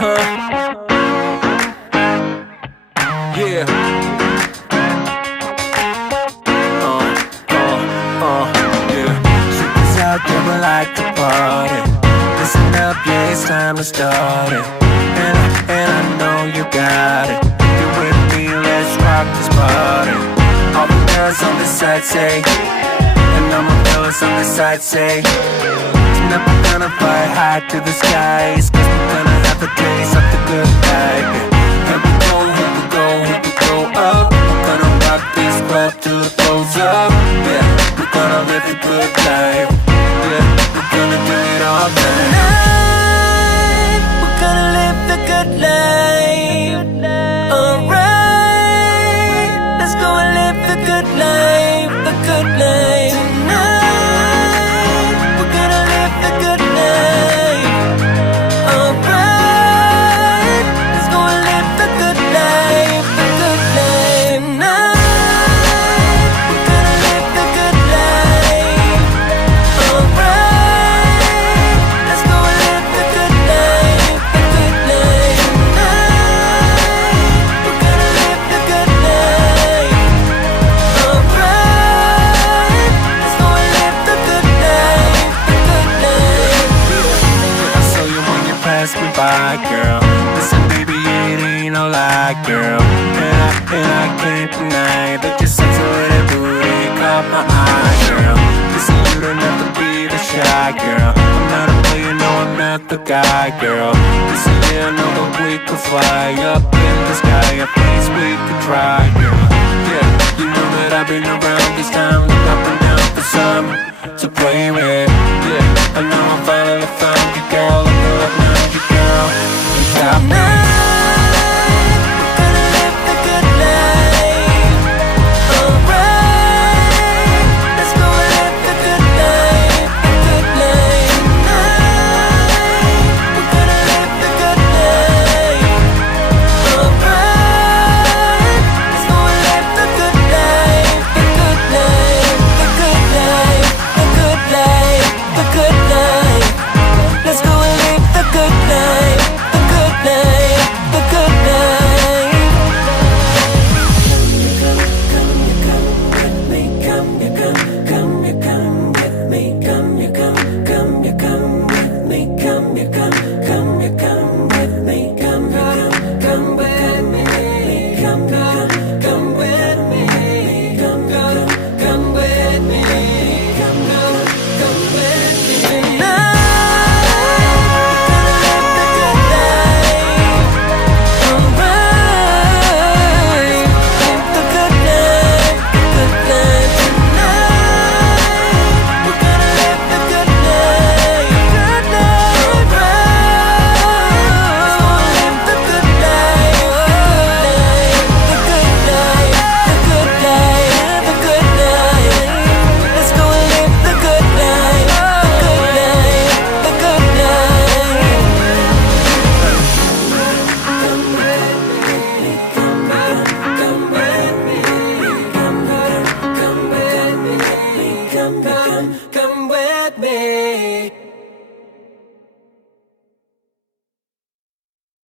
Yeah. Yeah. Shit is out there, we like to party. Listen up, yeah, it's time to start it. And I know you got it. You with me, let's rock this party. All the girls on the side say, and all my fellas on the side say, tonight we're gonna fly high to the skies, 'cause we're gonna have a taste of the good life. Here we go, here we go, here we go up. We're gonna rock this club till it blows up. Yeah, we're gonna live the good life. Yeah, we're gonna do it all night. Tonight, we're gonna live the good life. Alright, let's go and live the good life, the good life. Tonight, we're gonna live the good life. Alright, let's go and live the good life, the good life. Tonight, we're gonna live the good life. Alright, let's go and live the good life, the good life. Tonight, we're gonna live the good life. Alright, let's go and live the good life, the good life. I saw you when you passed me by, girl. Listen, baby, it ain't no lie, girl. And I can't deny that your sexy little booty caught my eye, girl. Listen, you don't have to be the shy, girl. I'm not a player, no, I'm not the guy, girl. Listen, yeah, I know that we could fly up in the sky, a place we could try, girl. Yeah, you know that I've been around this time, look up and down for some to play with. Yeah, I know I finally found you, girl. I feel like now you, girl. You got me. Tonight, we're gonna live the good life. Alright, let's go and live the good life, the good life. Tonight, we're gonna live the good life. Alright, let's go and live the good life, the good life, the good life, the good life, the good life. Let's go and live the good life, the good life, the good life. Come with me, come with me, come with me, come with me, come